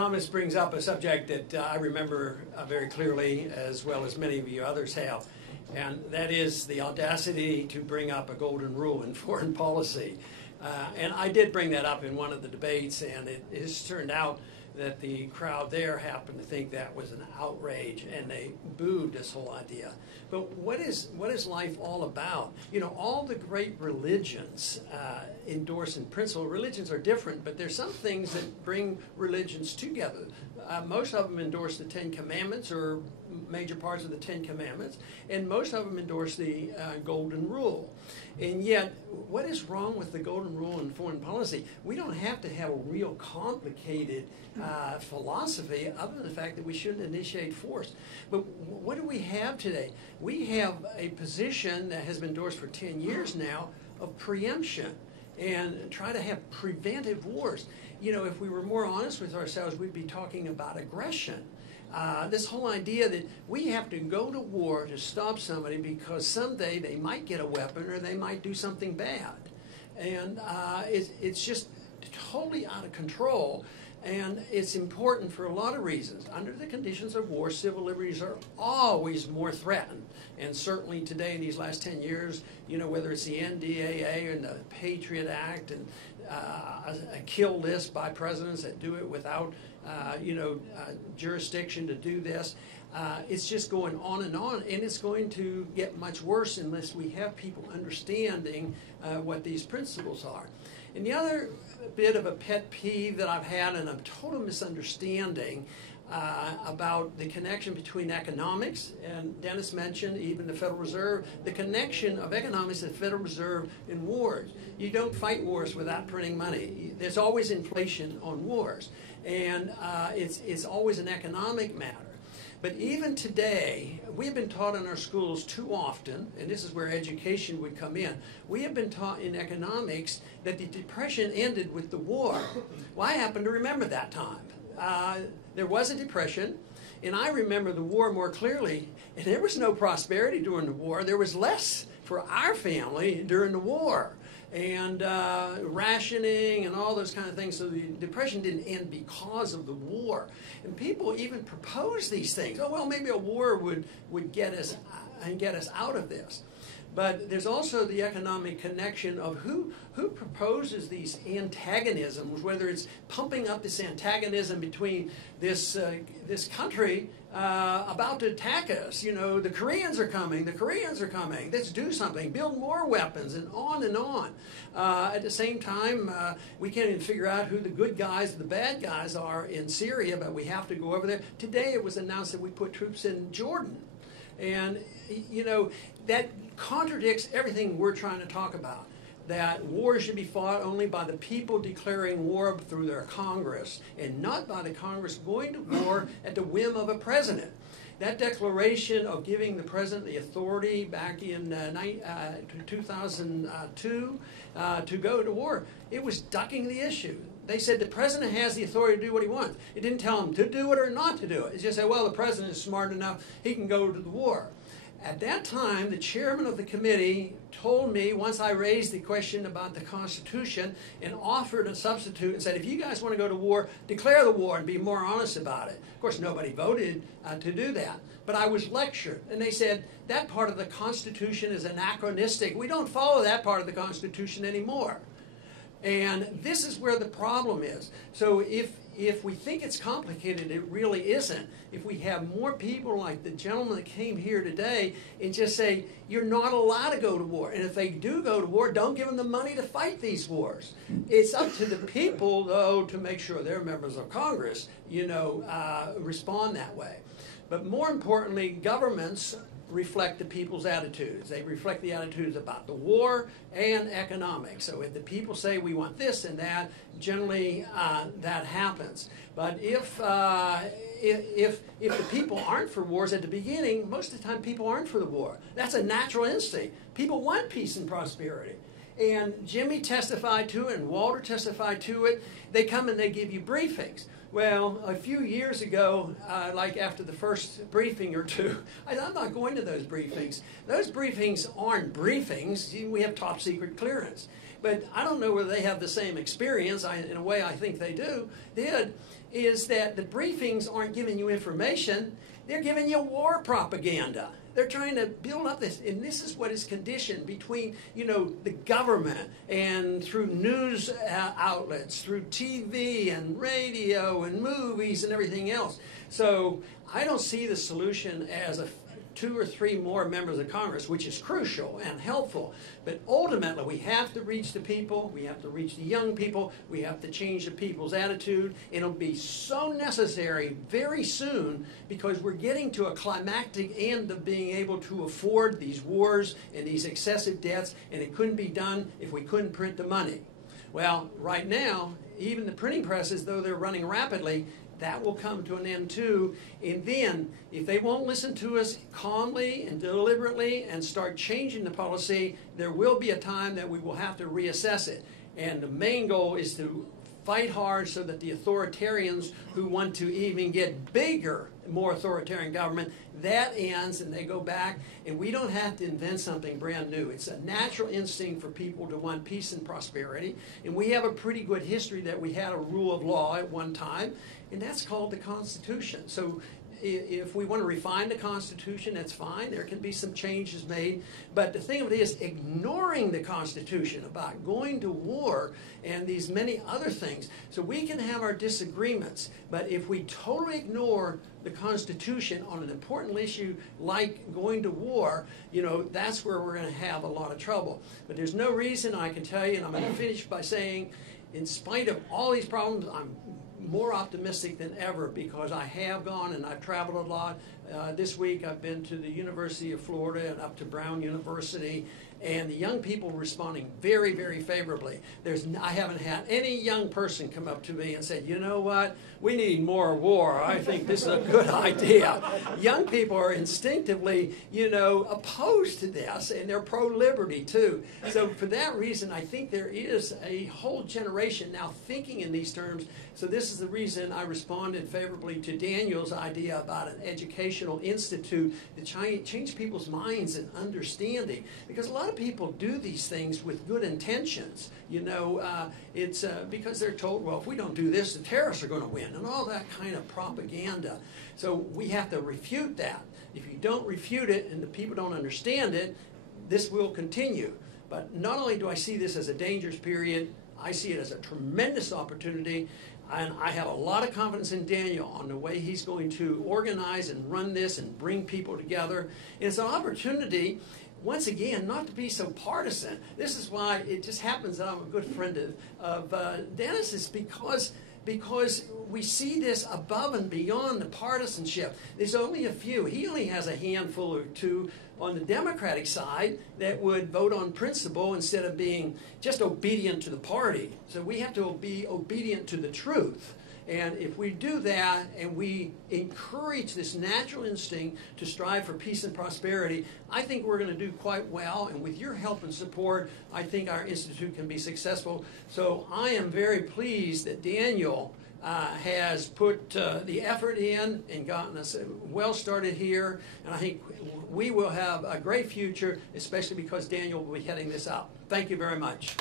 Thomas brings up a subject that I remember very clearly, as well as many of you others have, and that is the audacity to bring up a golden rule in foreign policy. And I did bring that up in one of the debates, and it has turned out that the crowd there happened to think that was an outrage, and they booed this whole idea. But what is life all about? You know, all the great religions endorse in principle. Religions are different, but there's some things that bring religions together. Most of them endorse the Ten Commandments, or major parts of the Ten Commandments, and most of them endorse the Golden Rule. And yet, what is wrong with the Golden Rule in foreign policy? We don't have to have a real complicated philosophy, other than the fact that we shouldn't initiate force. But what do we have today? We have a position that has been endorsed for 10 years now of preemption, and try to have preventive wars. You know, if we were more honest with ourselves, we'd be talking about aggression. This whole idea that we have to go to war to stop somebody because someday they might get a weapon or they might do something bad. And it's just totally out of control. And it's important for a lot of reasons. Under the conditions of war, civil liberties are always more threatened. And certainly today, in these last 10 years, you know, whether it's the NDAA and the Patriot Act and a kill list by presidents that do it without, jurisdiction to do this, it's just going on, and it's going to get much worse unless we have people understanding what these principles are. And the other bit of a pet peeve that I've had, and a total misunderstanding about the connection between economics, and Dennis mentioned even the Federal Reserve, the connection of economics and the Federal Reserve in wars. You don't fight wars without printing money. There's always inflation on wars, and it's always an economic matter. But even today, we have been taught in our schools too often, and this is where education would come in, we have been taught in economics that the Depression ended with the war. Well, I happen to remember that time. There was a depression, and I remember the war more clearly, and there was no prosperity during the war. There was less for our family during the war, and rationing and all those kind of things. So the Depression didn't end because of the war. And people even propose these things. Oh, well, maybe a war would get us out of this. But there's also the economic connection of who proposes these antagonisms, whether it's pumping up this antagonism between this country about to attack us. You know, the Koreans are coming, let's do something, build more weapons, and on and on. At the same time, we can't even figure out who the good guys and the bad guys are in Syria, but we have to go over there. Today it was announced that we put troops in Jordan. And, you know, that contradicts everything we're trying to talk about, that war should be fought only by the people declaring war through their Congress, and not by the Congress going to war at the whim of a president. That declaration of giving the president the authority back in 2002 to go to war, it was ducking the issue. They said the president has the authority to do what he wants. It didn't tell him to do it or not to do it. It just said, well, the president is smart enough, he can go to the war. At that time, the chairman of the committee told me, once I raised the question about the Constitution and offered a substitute and said, if you guys want to go to war, declare the war and be more honest about it. Of course, nobody voted to do that. But I was lectured, and they said, that part of the Constitution is anachronistic. We don't follow that part of the Constitution anymore. And this is where the problem is. So if we think it's complicated, it really isn't. If we have more people like the gentleman that came here today and just say, you're not allowed to go to war. And if they do go to war, don't give them the money to fight these wars. It's up to the people, though, to make sure their members of Congress, respond that way. But more importantly, governments reflect the people's attitudes. They reflect the attitudes about the war and economics. So if the people say we want this and that, generally that happens. But if the people aren't for wars at the beginning, most of the time people aren't for the war. That's a natural instinct. People want peace and prosperity. And Jimmy testified to it, and Walter testified to it. They come and they give you briefings. Well, a few years ago, like after the first briefing or two, I'm not going to those briefings. Those briefings aren't briefings. We have top secret clearance. But I don't know whether they have the same experience. In a way, I think they do. is that the briefings aren't giving you information, they're giving you war propaganda. They're trying to build up this, and this is what is conditioned between, you know, the government and through news outlets, through TV and radio and movies and everything else. So I don't see the solution as 2 or 3 more members of Congress, which is crucial and helpful. But ultimately, we have to reach the people, we have to reach the young people, we have to change the people's attitude. It'll be so necessary very soon because we're getting to a climactic end of being able to afford these wars and these excessive debts, and it couldn't be done if we couldn't print the money. Well, right now, even the printing presses, though they're running rapidly, that will come to an end too. And then, if they won't listen to us calmly and deliberately and start changing the policy, there will be a time that we will have to reassess it. And the main goal is to fight hard so that the authoritarians who want to even get bigger, more authoritarian government, that ends and they go back, and we don't have to invent something brand new. It's a natural instinct for people to want peace and prosperity, and we have a pretty good history that we had a rule of law at one time, and that's called the Constitution. So if we want to refine the Constitution, that's fine. There can be some changes made. But the thing of it is, ignoring the Constitution about going to war and these many other things. So we can have our disagreements, but if we totally ignore the Constitution on an important issue like going to war, you know, that's where we're going to have a lot of trouble. But there's no reason, I can tell you, and I'm going to finish by saying, in spite of all these problems, I'm more optimistic than ever because I have gone and I've traveled a lot. This week I've been to the University of Florida and up to Brown University, and the young people responding very, very favorably. I haven't had any young person come up to me and say, you know what, we need more war. I think this is a good idea. Young people are instinctively, you know, opposed to this, and they're pro-liberty too. So for that reason, I think there is a whole generation now thinking in these terms. So this is the reason I responded favorably to Daniel's idea about an educational institute to change people's minds and understanding. Because a lot of people do these things with good intentions. You know, it's because they're told, well, if we don't do this, the terrorists are going to win, and all that kind of propaganda. So we have to refute that. If you don't refute it and the people don't understand it, this will continue. But not only do I see this as a dangerous period, I see it as a tremendous opportunity. And I have a lot of confidence in Daniel on the way he's going to organize and run this and bring people together. And it's an opportunity, once again, not to be so partisan. This is why it just happens that I'm a good friend of Dennis, is because we see this above and beyond the partisanship. There's only a few. He only has a handful or two on the Democratic side that would vote on principle instead of being just obedient to the party. So we have to be obedient to the truth. And if we do that and we encourage this natural instinct to strive for peace and prosperity, I think we're going to do quite well. And with your help and support, I think our institute can be successful. So I am very pleased that Daniel has put the effort in and gotten us well started here. And I think we will have a great future, especially because Daniel will be heading this up. Thank you very much.